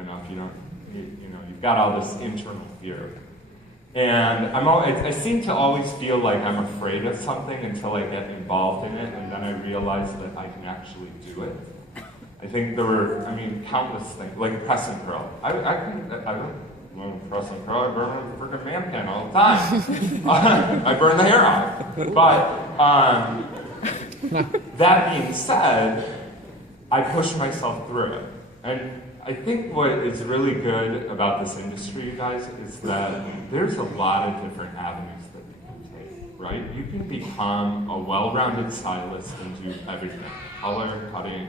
enough, you've got all this internal fear. And I seem to always feel like I'm afraid of something until I get involved in it, and then I realize that I can actually do it. I think there were, countless things, like press and curl. I don't press and curl, I burn a freaking man pan all the time. I burn the hair off. But that being said, I push myself through it. And I think what is really good about this industry, you guys, is that there's a lot of different avenues that you can take, right? You can become a well-rounded stylist and do everything. Color, cutting,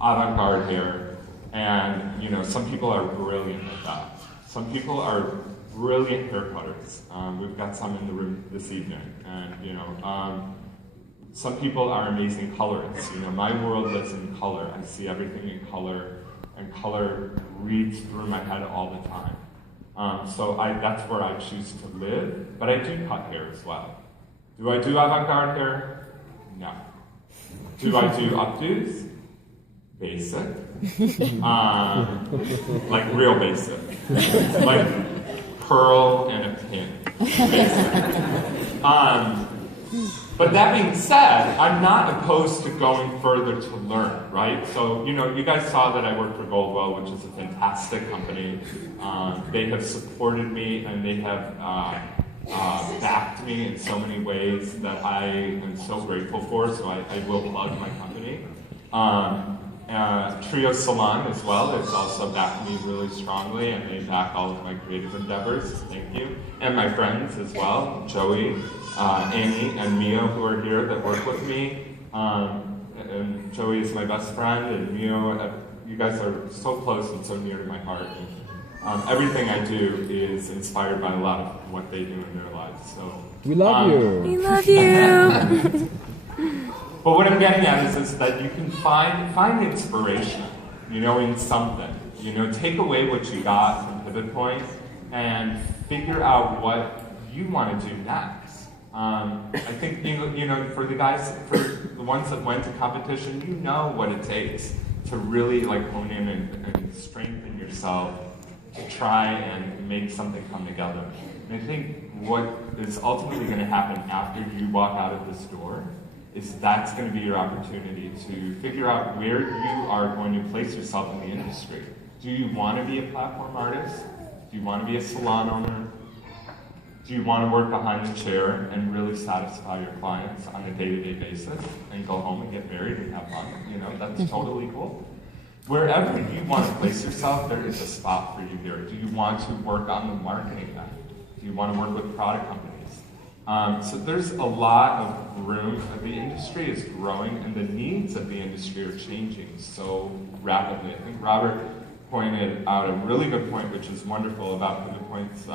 avant-garde hair, and some people are brilliant at that. Some people are brilliant hair cutters. We've got some in the room this evening, and some people are amazing colorists. My world lives in color. I see everything in color, and color reads through my head all the time. So that's where I choose to live, but I do cut hair as well. Do I do avant-garde hair? No. Do I do updos? Basic. Like real basic. Like curl and a pin. Basic. But that being said, I'm not opposed to going further to learn, right? So, you guys saw that I work for Goldwell, which is a fantastic company. They have supported me, and they have backed me in so many ways that I am so grateful for, so I will plug my company. Trio Salon as well has also backed me really strongly, and they back all of my creative endeavors. Thank you. And my friends as well, Joey, Amy, and Mio, who are here that work with me. And Joey is my best friend, and Mio, you guys are so close and so near to my heart. And, everything I do is inspired by a lot of what they do in their lives. So we love you. We love you. But what I'm getting at is that you can find inspiration, in something. Take away what you got from Pivot Point and figure out what you want to do next. I think, for the ones that went to competition, you know what it takes to really hone in and strengthen yourself to try and make something come together. And I think what is ultimately going to happen after you walk out of this door is that's going to be your opportunity to figure out where you are going to place yourself in the industry. Do you want to be a platform artist? Do you want to be a salon owner? Do you want to work behind the chair and really satisfy your clients on a day-to-day basis and go home and get married and have fun? That's totally cool. Wherever you want to place yourself, there is a spot for you here. Do you want to work on the marketing end? Do you want to work with product companies? So there's a lot of room. The industry is growing, and the needs of the industry are changing so rapidly. I think Robert pointed out a really good point, which is wonderful about Pivot Point's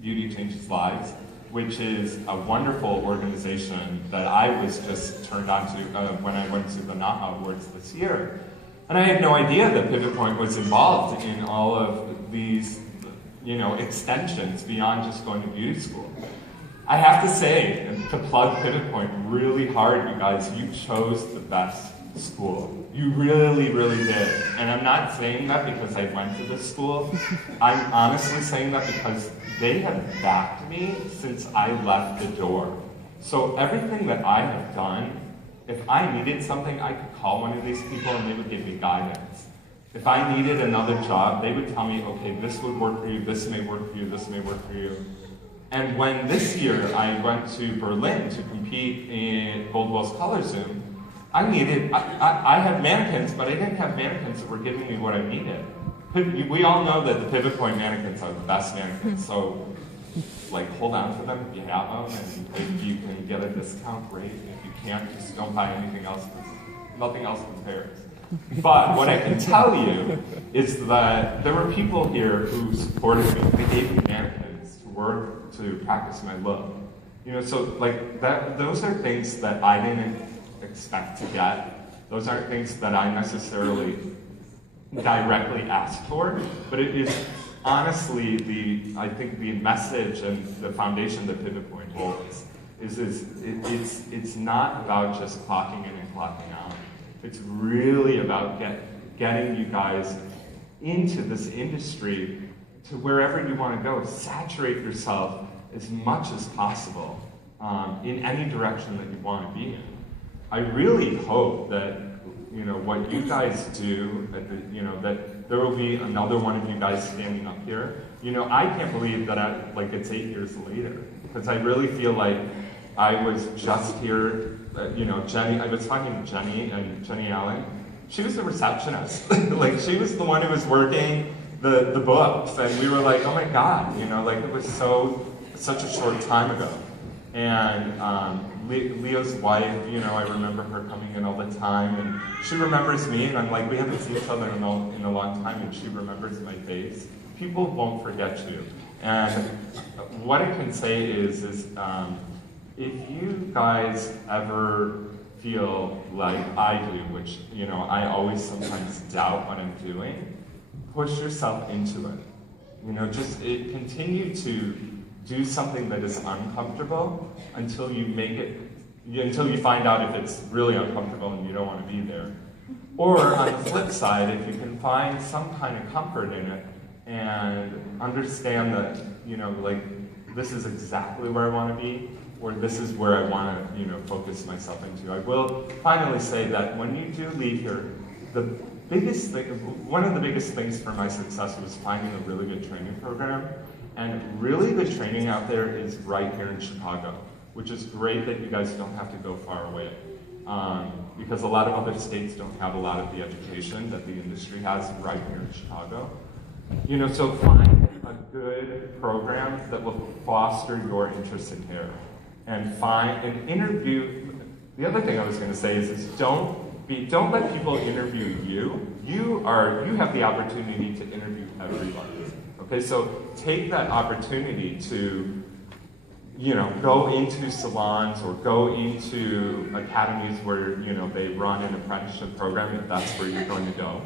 Beauty Changes Lives, which is a wonderful organization that I was just turned on to when I went to the NAHA Awards this year. And I had no idea that Pivot Point was involved in all of these, extensions beyond just going to beauty school. I have to say, and to plug Pivot Point really hard, you guys, you chose the best school. You really, really did. And I'm not saying that because I went to this school. I'm honestly saying that because they have backed me since I left the door. So everything that I have done, if I needed something, I could call one of these people and they would give me guidance. If I needed another job, they would tell me, okay, this would work for you, this may work for you, this may work for you. And when this year I went to Berlin to compete in Goldwell's Color Zoom, I had mannequins, but I didn't have mannequins that were giving me what I needed. We all know that the Pivot Point mannequins are the best mannequins, so hold on to them if you have them, and if you can get a discount, great. If you can't, just don't buy anything else, because nothing else compares. But what I can tell you is that there were people here who supported me. They gave me mannequins to work, to practice my look. So those are things that I didn't expect to get. Those aren't things that I necessarily directly asked for, but it is honestly I think the message and the foundation that Pivot Point holds it's not about just clocking in and clocking out. It's really about getting you guys into this industry to wherever you want to go. Saturate yourself as much as possible in any direction that you want to be in. I really hope that what you guys do, that there will be another one of you guys standing up here. I can't believe that it's 8 years later, because I really feel like I was just here. Jenny. I was talking to Jenny Allen. She was the receptionist. She was the one who was working the books, and we were like, oh my God, it was such a short time ago. And Leo's wife, I remember her coming in all the time, and she remembers me, and I'm like, we haven't seen each other in a long time, and she remembers my face. People won't forget you. And what I can say is if you guys ever feel like I do, which, I always sometimes doubt what I'm doing, push yourself into it. Just continue to do something that is uncomfortable until you find out if it's really uncomfortable and you don't want to be there. Or on the flip side, if you can find some kind of comfort in it and understand that, this is exactly where I want to be, or this is where I want to, focus myself into. I will finally say that when you do leave here, one of the biggest things for my success was finding a really good training program. And really good training out there is right here in Chicago, which is great that you guys don't have to go far away. Because a lot of other states don't have a lot of the education that the industry has right here in Chicago. So find a good program that will foster your interest in hair. And find an interview. The other thing I was going to say is don't let people interview you. You have the opportunity to interview everybody. Okay, so take that opportunity to, go into salons or go into academies where, they run an apprenticeship program, if that's where you're going to go,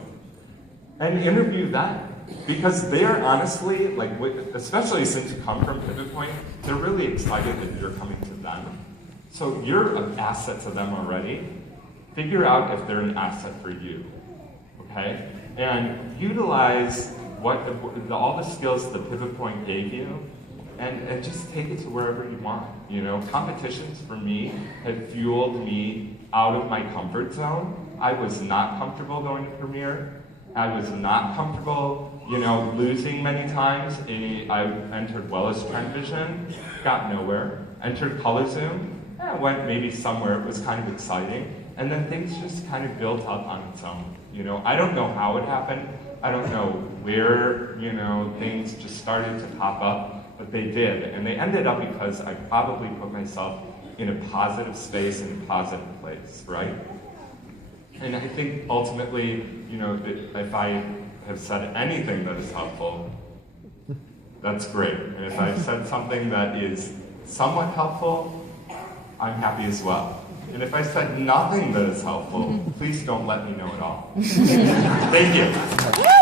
and interview them. Because they are honestly, especially since you come from Pivot Point, they're really excited that you're coming to them. So you're an asset to them already. Figure out if they're an asset for you, okay? And utilize all the skills the Pivot Point gave you, and just take it to wherever you want. Competitions for me have fueled me out of my comfort zone. I was not comfortable going to Premiere. I was not comfortable, losing many times. I entered Wellis Trend Vision, got nowhere. Entered Color Zoom, went maybe somewhere. It was kind of exciting, and then things just kind of built up on its own. I don't know how it happened. I don't know where, things just started to pop up, but they did. And they ended up because I probably put myself in a positive space, in a positive place, right? And I think ultimately, if I have said anything that is helpful, that's great. And if I've said something that is somewhat helpful, I'm happy as well. And if I said nothing that is helpful, please don't let me know at all. Thank you.